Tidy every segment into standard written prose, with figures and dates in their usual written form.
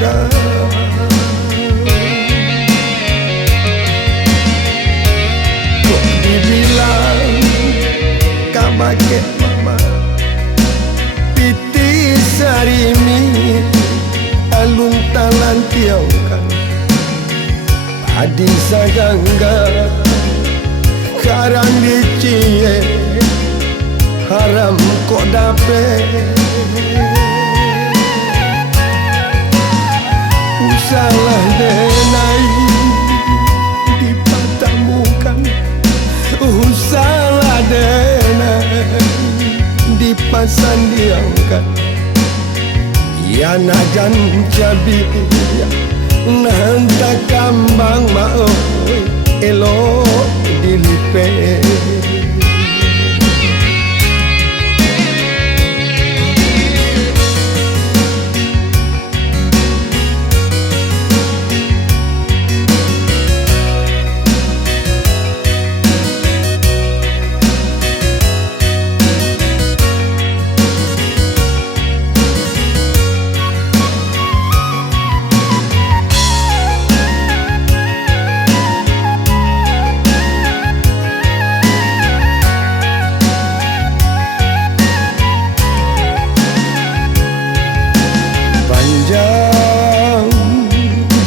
urang. Kok dibilang kamake mama piti sarimi alung talan tiongkan adi sagangga karang dicie haram kok dape usalah denai dipatamukan usalah denai dipasandiangkan ya najan cabi nanta kambang mau elo dilipe.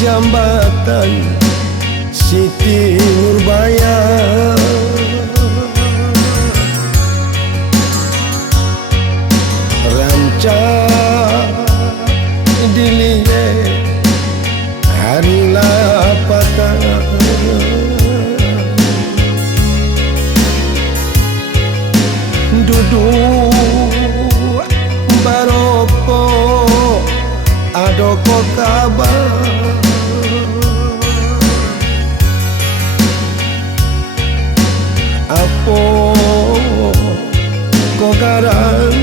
Jambatan Siti Nurbaya rancak dilie hari lapatan duduk baropo adoko kabar apo kogaran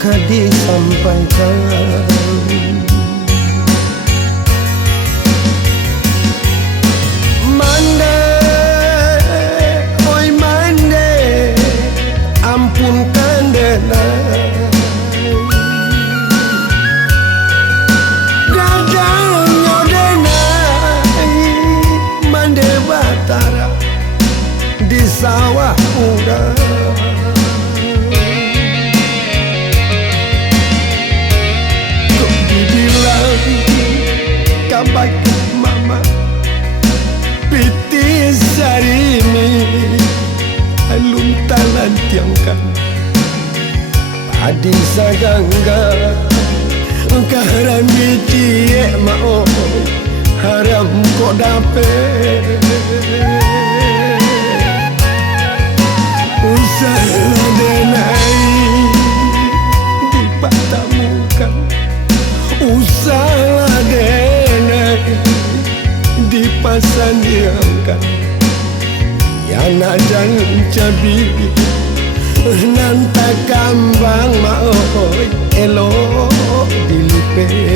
kadi sampaikan mande oi mande ampun kandena dadang nyodena mande batara di sawah urang. Kok dibilang kabak mama piti sarimi alung talan tiangkan adi sagangga karang dicie mau haram kok dape usalah denai dipatamukan usalah denai dipasandiangkan ya najan cabi nanta kambang mau elo dilipe.